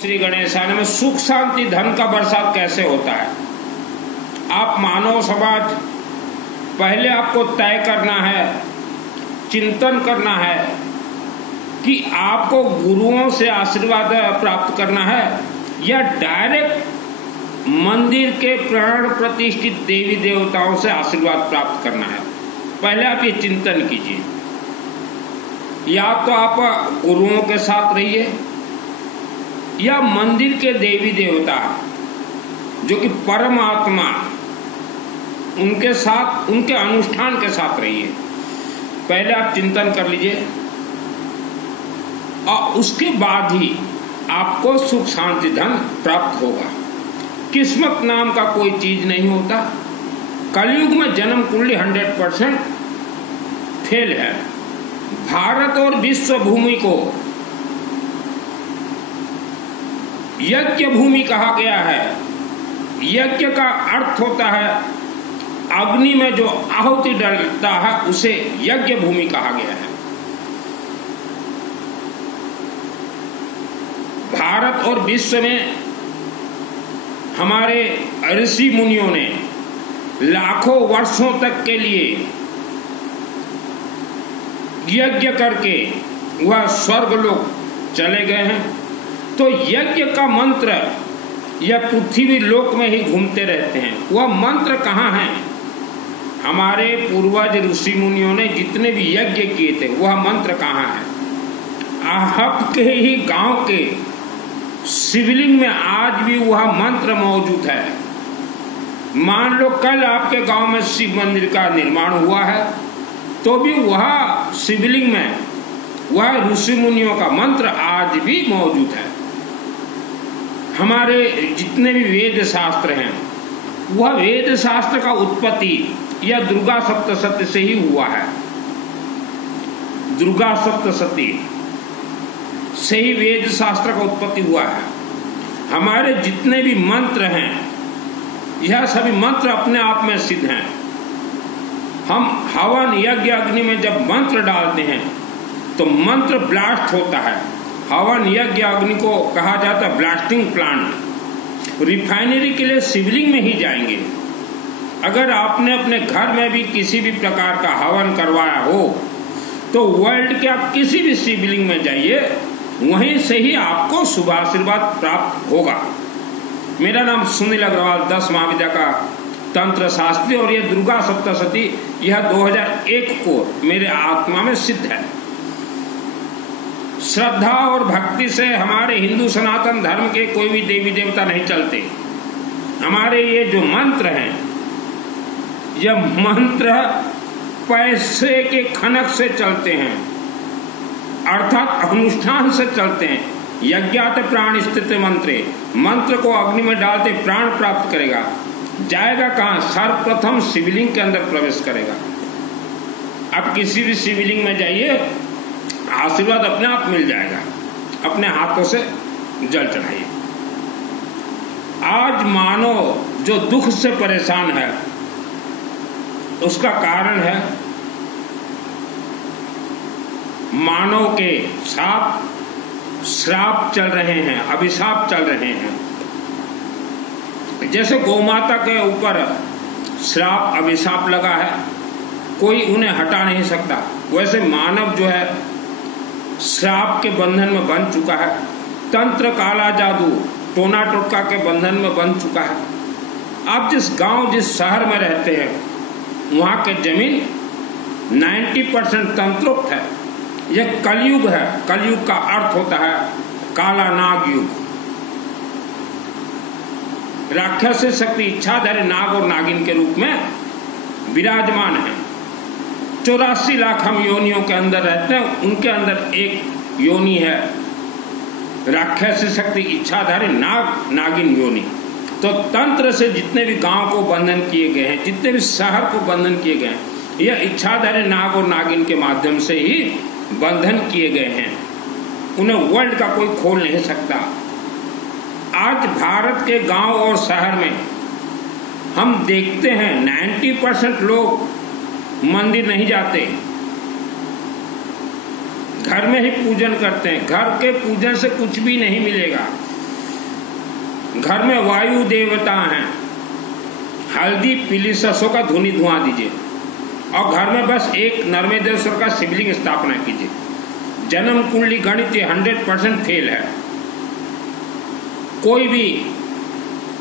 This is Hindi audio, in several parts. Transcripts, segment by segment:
श्री गणेशाय में सुख शांति धन का बरसात कैसे होता है। आप मानव समाज पहले आपको तय करना है, चिंतन करना है कि आपको गुरुओं से आशीर्वाद प्राप्त करना है या डायरेक्ट मंदिर के प्राण प्रतिष्ठित देवी देवताओं से आशीर्वाद प्राप्त करना है। पहले आप ये चिंतन कीजिए। या तो आप गुरुओं के साथ रहिए या मंदिर के देवी देवता जो कि परमात्मा, उनके साथ, उनके अनुष्ठान के साथ रहिए। पहले आप चिंतन कर लीजिए और उसके बाद ही आपको सुख शांति धन प्राप्त होगा। किस्मत नाम का कोई चीज नहीं होता। कलयुग में जन्म कुंडली 100% फेल है। भारत और विश्व भूमि को यज्ञ भूमि कहा गया है। यज्ञ का अर्थ होता है अग्नि में जो आहुति डलता है उसे यज्ञ भूमि कहा गया है। भारत और विश्व में हमारे ऋषि मुनियों ने लाखों वर्षों तक के लिए यज्ञ करके वह स्वर्ग लोक चले गए हैं। तो यज्ञ का मंत्र यह पृथ्वी लोक में ही घूमते रहते हैं। वह मंत्र कहाँ है? हमारे पूर्वज ऋषि मुनियों ने जितने भी यज्ञ किए थे वह मंत्र कहाँ है? आपके ही गांव के शिवलिंग में आज भी वह मंत्र मौजूद है। मान लो कल आपके गांव में शिव मंदिर का निर्माण हुआ है तो भी वह शिवलिंग में वह ऋषि मुनियों का मंत्र आज भी मौजूद है। हमारे जितने भी वेद शास्त्र हैं वह वेद शास्त्र का उत्पत्ति यह दुर्गा सप्तशती से ही हुआ है। दुर्गा सप्तशती से ही वेद शास्त्र का उत्पत्ति हुआ है। हमारे जितने भी मंत्र हैं यह सभी मंत्र अपने आप में सिद्ध हैं। हम हवन यज्ञ अग्नि में जब मंत्र डालते हैं तो मंत्र ब्लास्ट होता है। हवन यज्ञ अग्नि को कहा जाता है ब्लास्टिंग प्लांट। रिफाइनरी के लिए शिवलिंग में ही जाएंगे। अगर आपने अपने घर में भी किसी भी प्रकार का हवन करवाया हो तो वर्ल्ड के आप किसी भी शिवलिंग में जाइए, वहीं से ही आपको शुभ आशीर्वाद प्राप्त होगा। मेरा नाम सुनील अग्रवाल 10 महाविद्या का तंत्र शास्त्री और यह दुर्गा सप्तशती यह 2001 को मेरे आत्मा में सिद्ध है। श्रद्धा और भक्ति से हमारे हिंदू सनातन धर्म के कोई भी देवी देवता नहीं चलते। हमारे ये जो मंत्र हैं यह मंत्र पैसे के खनक से चलते हैं, अर्थात अनुष्ठान से चलते हैं। यज्ञात प्राण स्थित मंत्रे, मंत्र को अग्नि में डालते प्राण प्राप्त करेगा। जाएगा कहाँ? सर्वप्रथम शिवलिंग के अंदर प्रवेश करेगा। आप किसी भी शिवलिंग में जाइए, आशीर्वाद अपने आप मिल जाएगा। अपने हाथों से जल चढ़ाइए। आज मानव जो दुख से परेशान है उसका कारण है मानव के साथ श्राप चल रहे हैं, अभिशाप चल रहे हैं। जैसे गौमाता के ऊपर श्राप अभिशाप लगा है, कोई उन्हें हटा नहीं सकता, वैसे मानव जो है श्राप के बंधन में बंध चुका है। तंत्र काला जादू टोना टोटका के बंधन में बंध चुका है। आप जिस गांव जिस शहर में रहते हैं वहां के जमीन 90% तंत्रोक्त है। यह कलयुग है। कलयुग का अर्थ होता है काला नाग युग। राक्षस शक्ति इच्छाधारी नाग और नागिन के रूप में विराजमान है। 84 लाख हम योनियों के अंदर रहते हैं, उनके अंदर एक योनि है राक्षस शक्ति इच्छाधारी नाग नागिन योनि। तो तंत्र से जितने भी गांव को बंधन किए गए हैं, जितने भी शहर को बंधन किए गए हैं, यह इच्छाधारी नाग और नागिन के माध्यम से ही बंधन किए गए हैं। उन्हें वर्ल्ड का कोई खोल नहीं सकता। आज भारत के गांव और शहर में हम देखते हैं 90% लोग मंदिर नहीं जाते, घर में ही पूजन करते हैं। घर के पूजन से कुछ भी नहीं मिलेगा। घर में वायु देवता हैं, हल्दी पीली सरसों का धुनी धुआं दीजिए और घर में बस एक नर्मदेश्वर का शिवलिंग स्थापना कीजिए। जन्म कुंडली गणित 100% फेल है। कोई भी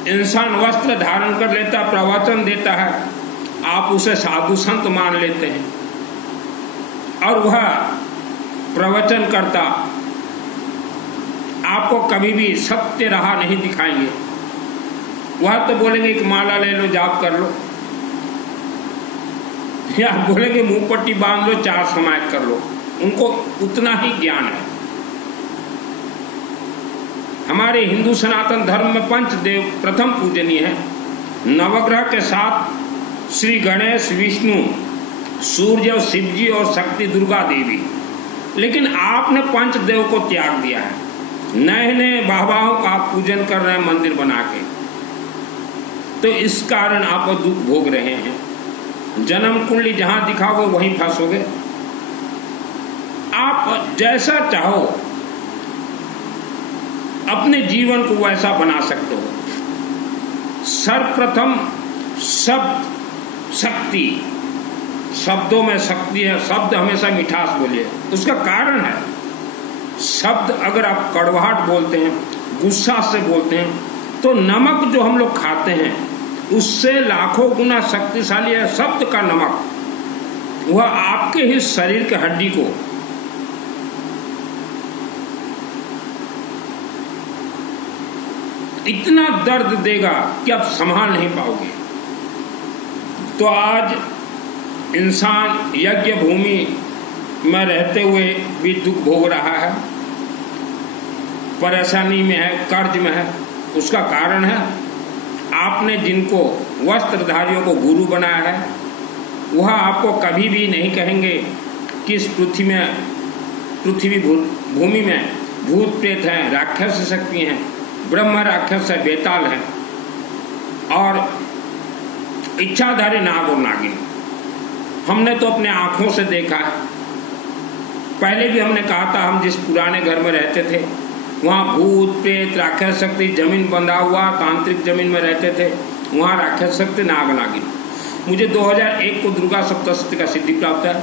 इंसान वस्त्र धारण कर लेता, प्रवचन देता है, आप उसे साधु संत मान लेते हैं और वह प्रवचन करता आपको कभी भी सत्य राह नहीं दिखाएंगे। वह तो बोलेंगे एक माला ले लो, जाप कर लो, या बोलेंगे मुंह पट्टी बांध लो, 4 समाज कर लो। उनको उतना ही ज्ञान है। हमारे हिंदू सनातन धर्म में पंचदेव प्रथम पूजनीय है। नवग्रह के साथ श्री गणेश, विष्णु, सूर्य और शिव जी और शक्ति दुर्गा देवी। लेकिन आपने पंचदेव को त्याग दिया है। नए नए बाबाओं का आप पूजन कर रहे हैं मंदिर बना के, तो इस कारण आप दुख भोग रहे हैं। जन्म कुंडली जहां दिखाओगे वहीं फंसोगे। आप जैसा चाहो अपने जीवन को वैसा बना सकते हो। सर्वप्रथम शब्द शक्ति, शब्दों में शक्ति है। शब्द हमेशा मिठास बोलिए, उसका कारण है शब्द अगर आप कड़वाहट बोलते हैं, गुस्सा से बोलते हैं, तो नमक जो हम लोग खाते हैं उससे लाखों गुना शक्तिशाली है शब्द का नमक। वह आपके ही शरीर के हड्डी को इतना दर्द देगा कि आप संभाल नहीं पाओगे। तो आज इंसान यज्ञ भूमि में रहते हुए भी दुख भोग रहा है, परेशानी में है, कर्ज में है। उसका कारण है आपने जिनको वस्त्रधारियों को गुरु बनाया है, वह आपको कभी भी नहीं कहेंगे कि इस पृथ्वी भूमि में भूत प्रेत हैं, राक्षस शक्ति हैं, ब्रह्म राक्षस है, बेताल है और इच्छाधारी नाग और नागिन। हमने तो अपने आंखों से देखा है। पहले भी हमने कहा था, हम जिस पुराने घर में रहते थे वहाँ भूत प्रेत राक्षस शक्ति, जमीन बंधा हुआ तांत्रिक जमीन में रहते थे, वहाँ राक्षस शक्ति नाग नागिन। मुझे 2001 को दुर्गा सप्तशती का सिद्धि प्राप्त है।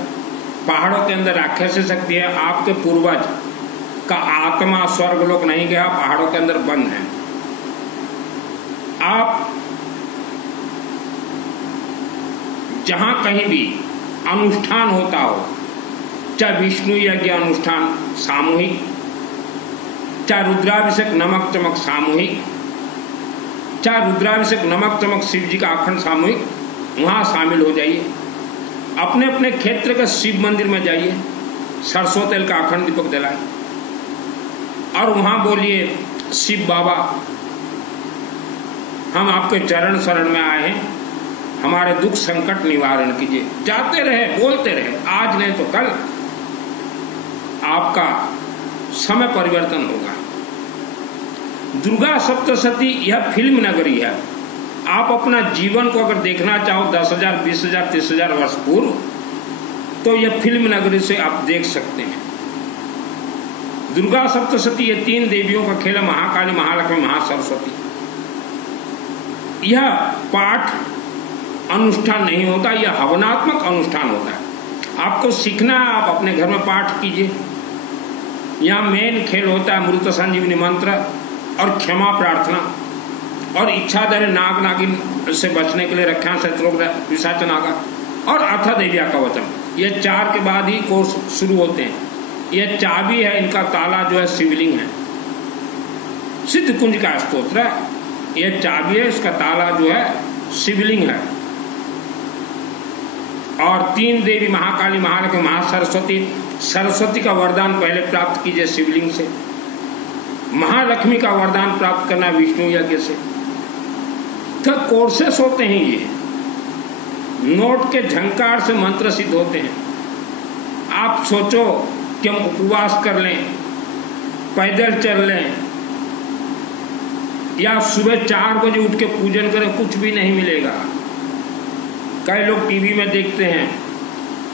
पहाड़ों के अंदर राक्षस शक्ति है। आपके पूर्वज का आत्मा स्वर्गलोक नहीं गया, पहाड़ों के अंदर बंद है। आप जहां कहीं भी अनुष्ठान होता हो, चाहे विष्णु यज्ञ अनुष्ठान सामूहिक, चाहे रुद्राभिषेक नमक चमक सामूहिक, चाहे रुद्राभिषेक नमक चमक शिव जी का अखंड सामूहिक, वहां शामिल हो जाइए। अपने अपने क्षेत्र के शिव मंदिर में जाइए, सरसों तेल का अखंड दीपक जलाइए और वहां बोलिए, शिव बाबा हम आपके चरण शरण में आए हैं, हमारे दुख संकट निवारण कीजिए। जाते रहे, बोलते रहे, आज नहीं तो कल आपका समय परिवर्तन होगा। दुर्गा सप्तशती यह फिल्म नगरी है। आप अपना जीवन को अगर देखना चाहो 10,000, 20,000, 30,000 वर्ष पूर्व, तो यह फिल्म नगरी से आप देख सकते हैं। दुर्गा सप्तशती ये 3 देवियों का खेल है, महाकाली, महालक्ष्मी, महासरस्वती। यह पाठ अनुष्ठान नहीं होता, यह हवनात्मक अनुष्ठान होता है। आपको सीखना है, आप अपने घर में पाठ कीजिए। यहाँ मेन खेल होता है मृत संजीवनी मंत्र और क्षमा प्रार्थना और इच्छाधारी नाग नागिन से बचने के लिए रक्षा शत्रु पिशाच नागा और अथ देविया का वचन। ये 4 के बाद ही कोर्स शुरू होते हैं। यह चाबी है, इनका ताला जो है शिवलिंग है, सिद्ध कुंज का स्तोत्र। यह चाबी है, इसका ताला जो है शिवलिंग है। और 3 देवी महाकाली, महालक्ष्मी, महासरस्वती। सरस्वती का वरदान पहले प्राप्त कीजिए शिवलिंग से। महालक्ष्मी का वरदान प्राप्त करना विष्णु यज्ञ से। तो कोर्सेस होते हैं, ये नोट के झंकार से मंत्र सिद्ध होते हैं। आप सोचो कि हम उपवास कर लें, पैदल चल लें या सुबह 4 बजे उठ के पूजन करें, कुछ भी नहीं मिलेगा। कई लोग टीवी में देखते हैं,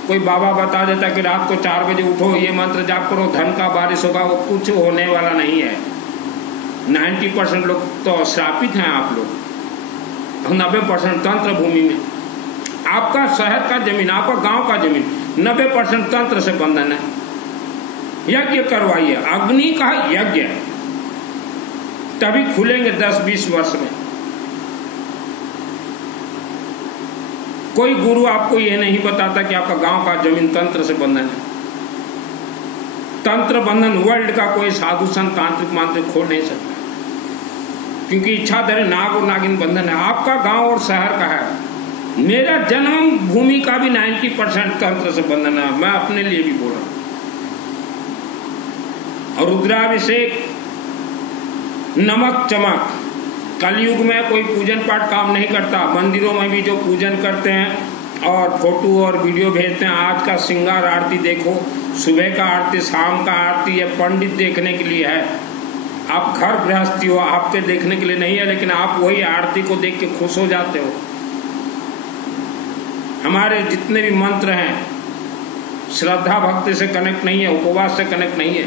कोई बाबा बता देता कि रात को 4 बजे उठो, ये मंत्र जाप करो, धन का बारिश होगा। वो कुछ होने वाला नहीं है। 90% लोग तो श्रापित हैं आप लोग, 90% तंत्र भूमि में। आपका शहर का जमीन, आपका गांव का जमीन 90% तंत्र से बंधन है। यज्ञ करवाइए, अग्नि का यज्ञ, तभी खुलेंगे 10-20 वर्ष में। कोई गुरु आपको यह नहीं बताता कि आपका गांव का जमीन तंत्र से बंधन है। तंत्र बंधन वर्ल्ड का कोई साधु संत तांत्रिक मांत्रिक खोल नहीं सकता, क्योंकि इच्छाधारी नाग और नागिन बंधन है। आपका गांव और शहर का है। मेरा जन्म भूमि का भी 90% तंत्र से बंधन है। मैं अपने लिए भी बोल रहा हूं। और रुद्राभिषेक, नमक चमक, कलयुग में कोई पूजन पाठ काम नहीं करता। मंदिरों में भी जो पूजन करते हैं और फोटो और वीडियो भेजते हैं, आज का श्रृंगार आरती देखो, सुबह का आरती, शाम का आरती, ये पंडित देखने के लिए है। आप घर गृहस्थी हो, आपके देखने के लिए नहीं है, लेकिन आप वही आरती को देख के खुश हो जाते हो। हमारे जितने भी मंत्र हैं श्रद्धा भक्ति से कनेक्ट नहीं है, उपवास से कनेक्ट नहीं है,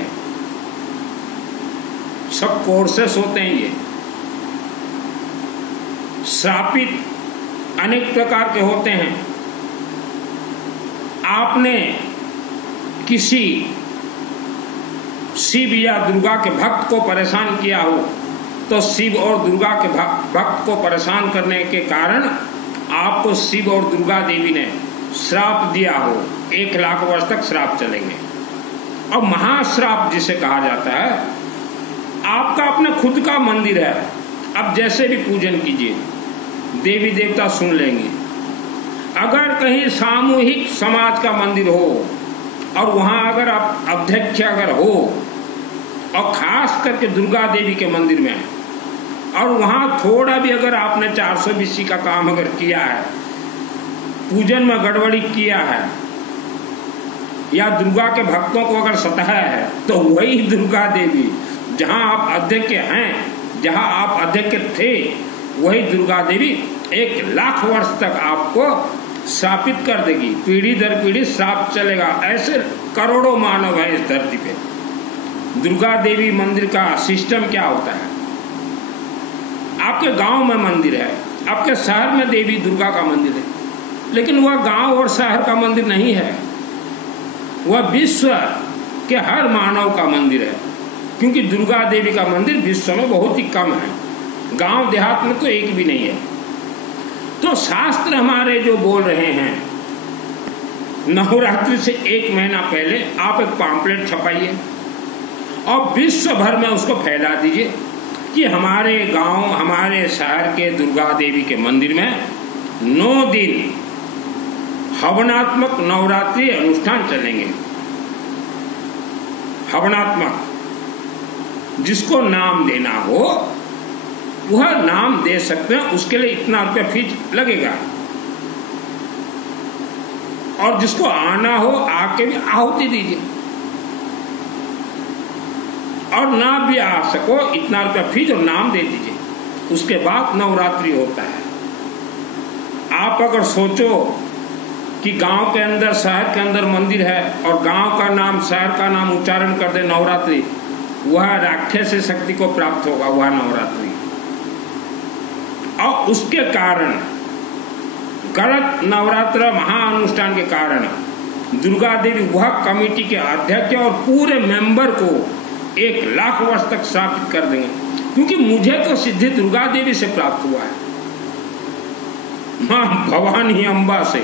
सब कोर्सेस होते हैं। ये श्रापित अनेक प्रकार के होते हैं। आपने किसी शिव या दुर्गा के भक्त को परेशान किया हो, तो शिव और दुर्गा के भक्त को परेशान करने के कारण आपको शिव और दुर्गा देवी ने श्राप दिया हो, 1 लाख वर्ष तक श्राप चलेंगे। और महाश्राप जिसे कहा जाता है, आपका अपना खुद का मंदिर है, अब जैसे भी पूजन कीजिए, देवी देवता सुन लेंगे। अगर कहीं सामूहिक समाज का मंदिर हो और वहां अगर आप अध्यक्ष अगर हो, और खास करके दुर्गा देवी के मंदिर में, और वहां थोड़ा भी अगर आपने 420 का काम अगर किया है, पूजन में गड़बड़ी किया है, या दुर्गा के भक्तों को अगर सताया है, तो वही दुर्गा देवी जहां आप अध्यक्ष हैं, जहां आप अध्यक्ष थे, वही दुर्गा देवी 1 लाख वर्ष तक आपको श्रापित कर देगी। पीढ़ी दर पीढ़ी श्राप चलेगा। ऐसे करोड़ों मानव है इस धरती पे। दुर्गा देवी मंदिर का सिस्टम क्या होता है? आपके गांव में मंदिर है, आपके शहर में देवी दुर्गा का मंदिर है, लेकिन वह गांव और शहर का मंदिर नहीं है, वह विश्व के हर मानव का मंदिर है। क्योंकि दुर्गा देवी का मंदिर विश्व में बहुत ही कम है, गांव देहात में तो एक भी नहीं है। तो शास्त्र हमारे जो बोल रहे हैं, नवरात्रि से 1 महीना पहले आप एक पम्पलेट छपाइए और विश्व भर में उसको फैला दीजिए कि हमारे गांव, हमारे शहर के दुर्गा देवी के मंदिर में 9 दिन हवनात्मक नवरात्रि अनुष्ठान चलेंगे। हवनात्मक, जिसको नाम देना हो वह नाम दे सकते हैं, उसके लिए इतना रुपया फीस लगेगा। और जिसको आना हो आके भी आहुति दीजिए, और ना भी आ सको इतना रुपया फीस और नाम दे दीजिए। उसके बाद नवरात्रि होता है। आप अगर सोचो कि गांव के अंदर, शहर के अंदर मंदिर है और गांव का नाम, शहर का नाम उच्चारण कर दे नवरात्रि, वह राक्षस शक्ति को प्राप्त होगा वह नवरात्रि। और उसके कारण, गलत नवरात्र महाअनुष्ठान के कारण, दुर्गा देवी वह कमेटी के अध्यक्ष और पूरे मेंबर को 1 लाख वर्ष तक श्रापित कर देंगे। क्योंकि मुझे तो सिद्धि दुर्गा देवी से प्राप्त हुआ है, मां भवानी अम्बा से।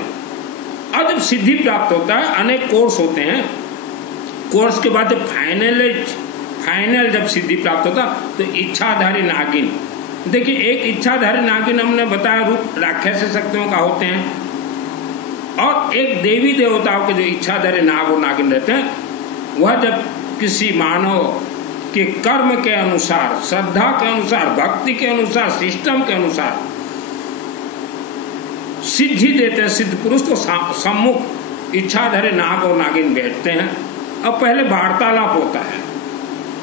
और जब सिद्धि प्राप्त होता है, अनेक कोर्स होते हैं, कोर्स के बाद जब फाइनल जब सिद्धि प्राप्त होता तो इच्छाधारी नागिन, देखिए एक इच्छाधारी नागिन हमने बताया रूप राक्षस शक्तियों का होते हैं, और एक देवी देवताओं के जो इच्छाधारी नाग और नागिन रहते हैं, वह जब किसी मानव के कर्म के अनुसार, श्रद्धा के अनुसार, भक्ति के अनुसार, सिस्टम के अनुसार सिद्धि देते हैं, सिद्ध पुरुष तो सम्मुख इच्छाधारी नाग और नागिन बैठते हैं। अब पहले वार्तालाप होता है।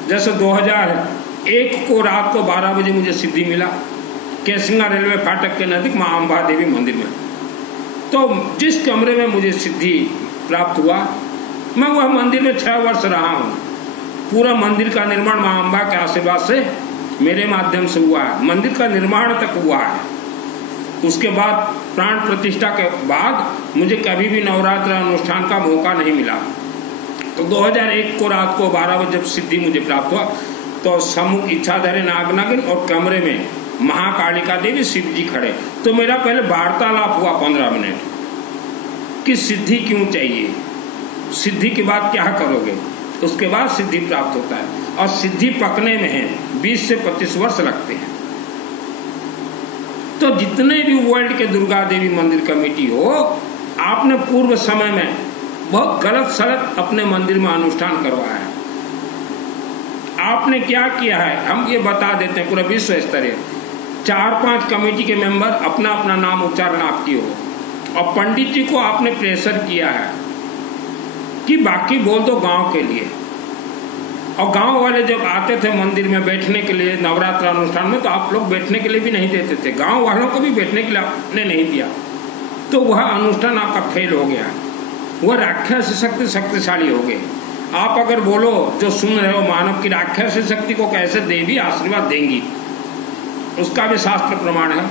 जैसे 2001 को रात को 12 बजे मुझे सिद्धि मिला केसिंगा रेलवे फाटक के नजदीक मां अम्बा देवी मंदिर में। तो जिस कमरे में मुझे सिद्धि प्राप्त हुआ, मैं वह मंदिर में 6 वर्ष रहा हूँ। पूरा मंदिर का निर्माण मां अम्बा के आशीर्वाद से मेरे माध्यम से हुआ है, मंदिर का निर्माण तक हुआ है। उसके बाद प्राण प्रतिष्ठा के बाद मुझे कभी भी नवरात्र अनुष्ठान का मौका नहीं मिला। तो 2001 को रात को 12 बजे जब सिद्धि मुझे प्राप्त हुआ तो सम्मुख इच्छाधारी नागनागिन और कमरे में महाकालिका देवी शिव जी खड़े। तो मेरा पहले वार्तालाप हुआ 15 मिनट कि सिद्धि क्यों चाहिए, सिद्धि के बाद क्या करोगे, उसके बाद सिद्धि प्राप्त होता है। और सिद्धि पकने में है 20 से 25 वर्ष लगते हैं। तो जितने भी वर्ल्ड के दुर्गा देवी मंदिर कमेटी हो, आपने पूर्व समय में बहुत गलत सलत अपने मंदिर में अनुष्ठान करवाया है। आपने क्या किया है हम ये बता देते हैं, पूरा विश्व स्तरीय 4-5 कमेटी के मेंबर अपना अपना नाम उच्चारण आप किए हो और पंडित जी को आपने प्रेशर किया है कि बाकी बोल दो गांव के लिए। और गांव वाले जब आते थे मंदिर में बैठने के लिए नवरात्र अनुष्ठान में, तो आप लोग बैठने के लिए भी नहीं देते थे, गांव वालों को भी बैठने के लिए आपने नहीं दिया। तो वह अनुष्ठान आपका फेल हो गया, वह राक्षस शक्ति शक्तिशाली हो गए। आप अगर बोलो जो सुन रहे हो मानव की राक्षस शक्ति को कैसे देवी आशीर्वाद देंगी, उसका भी शास्त्र प्रमाण है।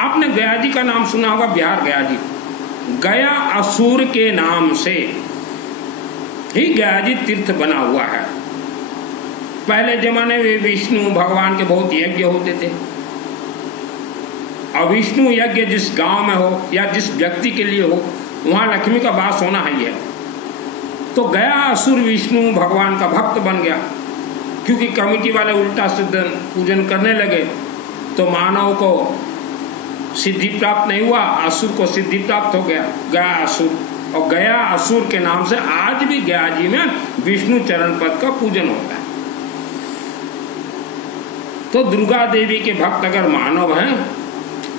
आपने गया जी का नाम सुना होगा, बिहार गया जी, गया असुर के नाम से ही गया जी तीर्थ बना हुआ है। पहले जमाने में विष्णु भगवान के बहुत यज्ञ होते थे, और विष्णु यज्ञ जिस गांव में हो या जिस व्यक्ति के लिए हो, वहां लक्ष्मी का वास होना ही है। तो गया असुर विष्णु भगवान का भक्त बन गया, क्योंकि कमेटी वाले उल्टा सिद्ध पूजन करने लगे, तो मानव को सिद्धि प्राप्त नहीं हुआ, असुर को सिद्धि प्राप्त हो गया, गया असुर। और गया असुर के नाम से आज भी गया जी में विष्णु चरण पद का पूजन होता है। तो दुर्गा देवी के भक्त अगर मानव हैं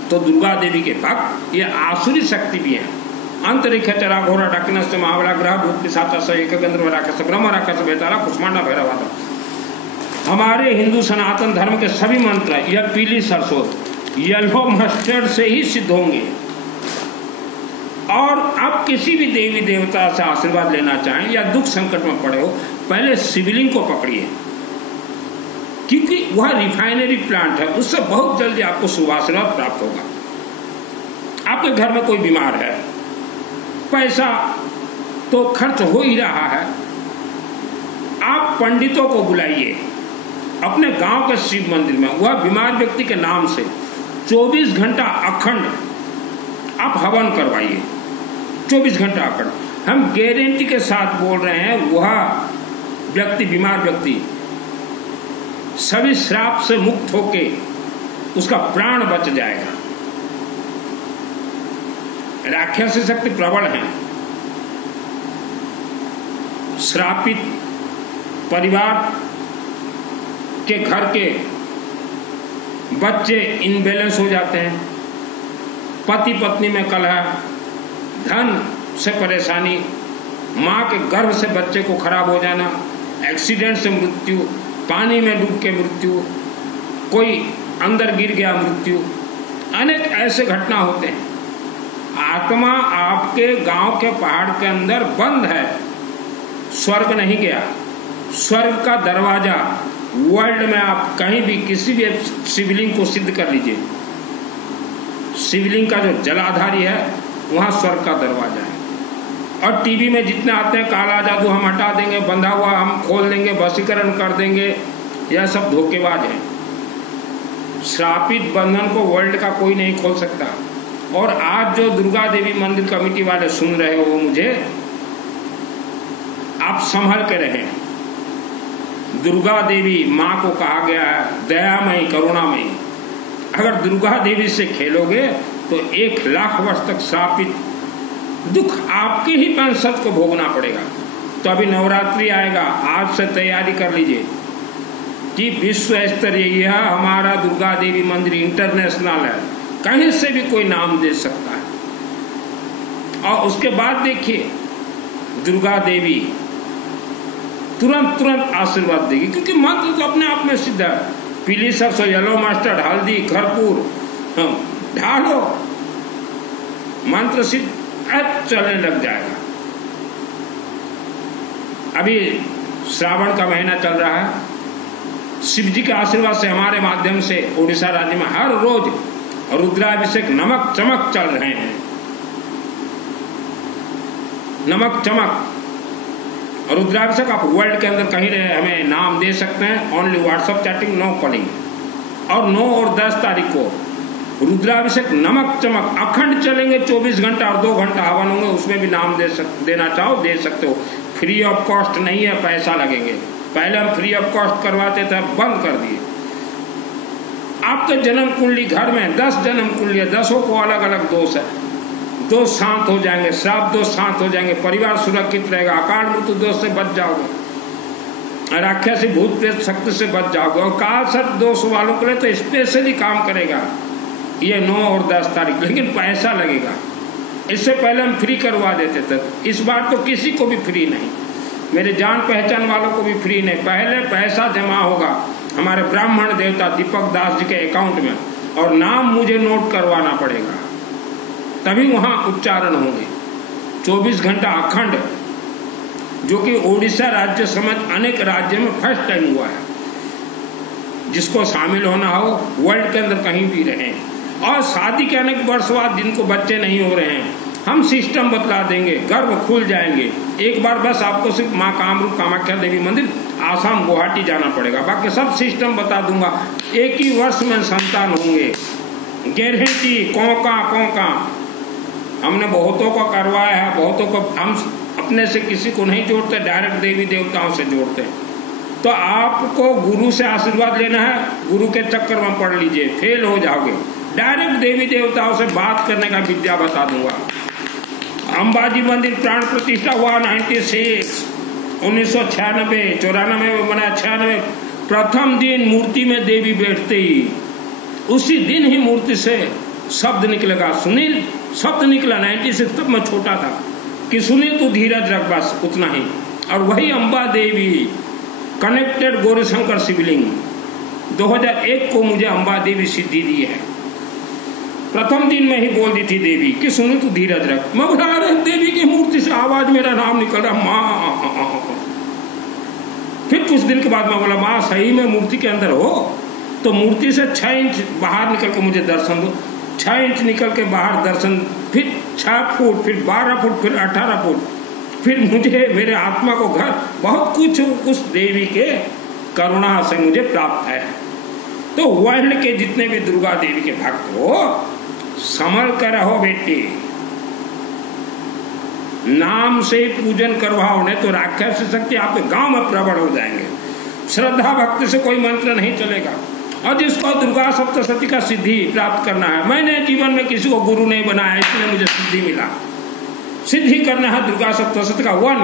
तो दुर्गा देवी के भक्त ये आसुरी शक्ति भी हैं। अंतरिक्ष चरा घोरा डाकिनस्त महाबला ग्रह भूत पिशाच एक गंधर्व राक्षस ब्रह्म राक्षस बेताला कुष्मांडा भैरवादा। हमारे हिंदू सनातन धर्म के सभी मंत्र यह पीली सरसों येलो मस्टर्ड से ही सिद्ध होंगे। और आप किसी भी देवी देवता से आशीर्वाद लेना चाहें या दुख संकट में पड़े हो, पहले शिवलिंग को पकड़िए, क्योंकि वह रिफाइनरी प्लांट है, उससे बहुत जल्दी आपको शुभ आशीर्वाद प्राप्त होगा। आपके घर में कोई बीमार है, पैसा तो खर्च हो ही रहा है, आप पंडितों को बुलाइए अपने गांव के शिव मंदिर में, वह बीमार व्यक्ति के नाम से 24 घंटा अखंड आप हवन करवाइए। 24 घंटा अखंड, हम गारंटी के साथ बोल रहे हैं, वह व्यक्ति बीमार व्यक्ति सभी श्राप से मुक्त होके उसका प्राण बच जाएगा। राक्षसी शक्ति प्रबल है, श्रापित परिवार के घर के बच्चे इनबैलेंस हो जाते हैं, पति पत्नी में कलह, धन से परेशानी, माँ के गर्भ से बच्चे को खराब हो जाना, एक्सीडेंट से मृत्यु, पानी में डूब के मृत्यु, कोई अंदर गिर गया मृत्यु, अनेक ऐसे घटना होते हैं। आत्मा आपके गांव के पहाड़ के अंदर बंद है, स्वर्ग नहीं गया। स्वर्ग का दरवाजा वर्ल्ड में आप कहीं भी किसी भी शिवलिंग को सिद्ध कर लीजिए, शिवलिंग का जो जलाधारी है वहां स्वर्ग का दरवाजा है। और टीवी में जितने आते हैं काला जादू हम हटा देंगे, बंधा हुआ हम खोल देंगे, वशीकरण कर देंगे, यह सब धोखेबाज है। श्रापित बंधन को वर्ल्ड का कोई नहीं खोल सकता। और आज जो दुर्गा देवी मंदिर कमेटी वाले सुन रहे हो मुझे, आप संभल के रहें। दुर्गा देवी माँ को कहा गया है दयामयी करुणामयी। अगर दुर्गा देवी से खेलोगे तो 1 लाख वर्ष तक श्रापित दुख आपके ही वंशज को भोगना पड़ेगा। तो अभी नवरात्रि आएगा, आज से तैयारी कर लीजिए कि विश्व स्तरीय यह हमारा दुर्गा देवी मंदिर इंटरनेशनल है, कहीं से भी कोई नाम दे सकता है। और उसके बाद देखिए दुर्गा देवी तुरंत आशीर्वाद देगी, क्योंकि मंत्र तो अपने आप में सिद्ध है। पीली सरसों, येलो मस्टर्ड, हल्दी, खरपूर ढालो, मंत्र सिद्ध चलने लग जाएगा। अभी श्रावण का महीना चल रहा है, शिव जी के आशीर्वाद से हमारे माध्यम से उड़ीसा राज्य में हर रोज रुद्राभिषेक नमक चमक चल रहे हैं। नमक चमक रुद्राभिषेक आप वर्ल्ड के अंदर कहीं रहे हमें नाम दे सकते हैं। Only WhatsApp chatting, no calling. और 9 और 10 तारीख को रुद्राभिषेक नमक चमक अखंड चलेंगे। 24 घंटा और 2 घंटा हवन होंगे, उसमें भी नाम देना चाहो दे सकते हो। फ्री ऑफ कॉस्ट नहीं है, पैसा लगेंगे। पहले हम फ्री ऑफ कॉस्ट करवाते थे, बंद कर दिए। आपके जन्म कुंडली घर में 10 जन्म कुंडली है, 10 को अलग अलग दोष है। दोष शांत हो जाएंगे, श्राप दोष शांत हो जाएंगे, परिवार सुरक्षित रहेगा, अकाल मृत्यु दोष से बच जाओगे, राक्षसी भूत प्रेत शक्ति से बच जाओगे। और काल सर्प दोष वालों के लिए तो स्पेशली काम करेगा ये 9 और 10 तारीख, लेकिन पैसा लगेगा। इससे पहले हम फ्री करवा देते थे, इस बार तो किसी को भी फ्री नहीं, मेरे जान पहचान वालों को भी फ्री नहीं। पहले पैसा जमा होगा हमारे ब्राह्मण देवता दीपक दास जी के अकाउंट में, और नाम मुझे नोट करवाना पड़ेगा, तभी वहां उच्चारण होंगे। 24 घंटा अखंड, जो कि ओडिशा राज्य समेत अनेक राज्य में फर्स्ट टाइम हुआ है। जिसको शामिल होना हो वर्ल्ड के अंदर कहीं भी रहें। और शादी के अनेक वर्ष बाद जिनको बच्चे नहीं हो रहे हैं, हम सिस्टम बतला देंगे, गर्भ खुल जाएंगे। एक बार बस आपको सिर्फ माँ कामरूप कामाख्या देवी मंदिर आसाम गुवाहाटी जाना पड़ेगा, बाकी सब सिस्टम बता दूंगा। एक ही वर्ष में संतान होंगे, गारंटी। कौका हमने बहुतों को करवाया है, बहुतों को हम अपने से किसी को नहीं जोड़ते, डायरेक्ट देवी देवताओं से जोड़ते हैं। तो आपको गुरु से आशीर्वाद लेना है, गुरु के चक्कर में पढ़ लीजिए, फेल हो जाओगे। डायरेक्ट देवी देवताओं से बात करने का विद्या बता दूंगा। अंबाजी मंदिर प्राण प्रतिष्ठा हुआ 1996 94 में बना। 96 प्रथम दिन मूर्ति में देवी बैठते ही उसी दिन ही मूर्ति से शब्द निकलेगा, सुनील शब्द निकला। 96 तब मैं छोटा था कि सुनील तू धीरज रख, बस उतना ही। और वही अम्बा देवी कनेक्टेड गौरीशंकर शिवलिंग 2001 को मुझे अम्बा देवी सिद्धि दी है। प्रथम दिन में ही बोल दी थी देवी कि सुनील तू धीरज रख। मैं बोला अरे देवी की मूर्ति से आवाज मेरा नाम निकल रहा, माँ। फिर कुछ दिन के बाद मैं बोला माँ सही में मूर्ति के अंदर हो, तो मूर्ति से 6 इंच बाहर निकल के मुझे दर्शन दो। 6 इंच निकल के बाहर दर्शन, फिर 6 फुट, फिर 12 फुट, फिर 18 फुट, फिर मुझे मेरे आत्मा को घर बहुत कुछ उस देवी के करुणा से मुझे प्राप्त है। तो वर्ल्ड के जितने भी दुर्गा देवी के भक्त हो, संभल कर रहो बेटी, नाम से पूजन करवाओ, नहीं तो राक्षस शक्ति आपके गांव में प्रबल हो जाएंगे। श्रद्धा भक्ति से कोई मंत्र नहीं चलेगा। और जिसको दुर्गा सप्तशती का सिद्धि प्राप्त करना है, मैंने जीवन में किसी को गुरु नहीं बनाया, इसलिए मुझे सिद्धि मिला। सिद्धि करना है दुर्गा सप्तशती का 1